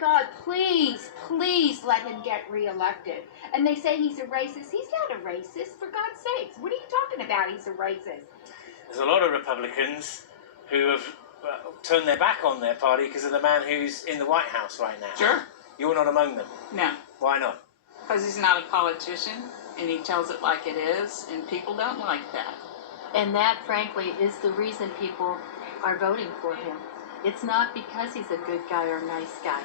God, please, please let him get reelected. And they say he's a racist. He's not a racist, for God's sakes. What are you talking about? He's a racist. There's a lot of Republicans who have turned their back on their party because of the man who's in the White House right now. Sure. You're not among them. No. Why not? Because he's not a politician, and he tells it like it is, and people don't like that. And that, frankly, is the reason people are voting for him. It's not because he's a good guy or a nice guy.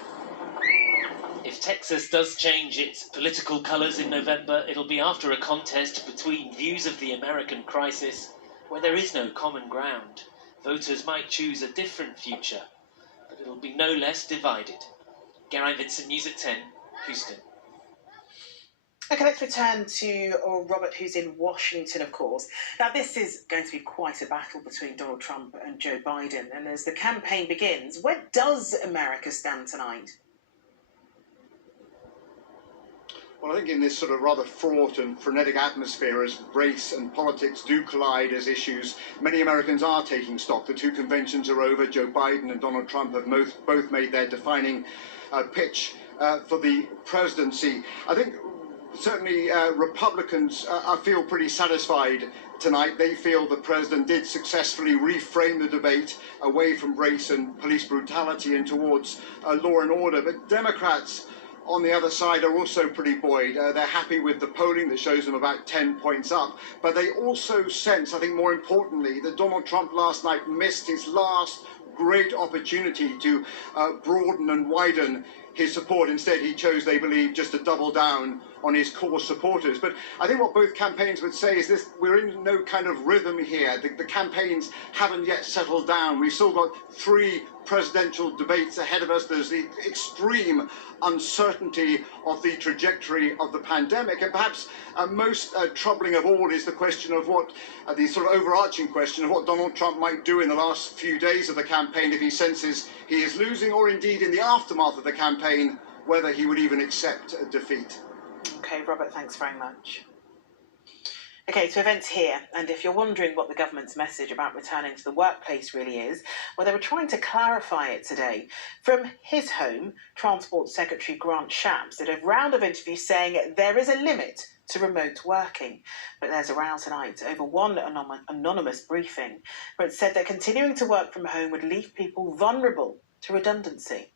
If Texas does change its political colours in November, it'll be after a contest between views of the American crisis where there is no common ground. Voters might choose a different future, but it'll be no less divided. Geraint Vincent, News at 10, Houston. Okay, let's return to Robert, who's in Washington, of course. Now, this is going to be quite a battle between Donald Trump and Joe Biden. And as the campaign begins, where does America stand tonight? Well, I think in this sort of rather fraught and frenetic atmosphere as race and politics do collide as issues, many Americans are taking stock. The two conventions are over. Joe Biden and Donald Trump have both made their defining pitch for the presidency. I think certainly Republicans feel pretty satisfied tonight. They feel the president did successfully reframe the debate away from race and police brutality and towards law and order. But Democrats on the other side are also pretty buoyed. They're happy with the polling that shows them about 10 points up. But they also sense, I think more importantly, that Donald Trump last night missed his last great opportunity to broaden and widen his support. Instead, he chose, they believe, just to double down on his core supporters. But I think what both campaigns would say is this: we're in no kind of rhythm here. The campaigns haven't yet settled down. We've still got 3 presidential debates ahead of us. There's the extreme uncertainty of the trajectory of the pandemic. And perhaps most troubling of all is the question of what, the sort of overarching question of what Donald Trump might do in the last few days of the campaign if he senses he is losing, or indeed in the aftermath of the campaign, whether he would even accept a defeat. Okay, Robert, thanks very much. Okay, to events here, and if you're wondering what the government's message about returning to the workplace really is, well, they were trying to clarify it today. From his home, Transport Secretary Grant Shapps did a round of interviews saying there is a limit to remote working. But there's a row tonight over one anonymous briefing where it said that continuing to work from home would leave people vulnerable to redundancy.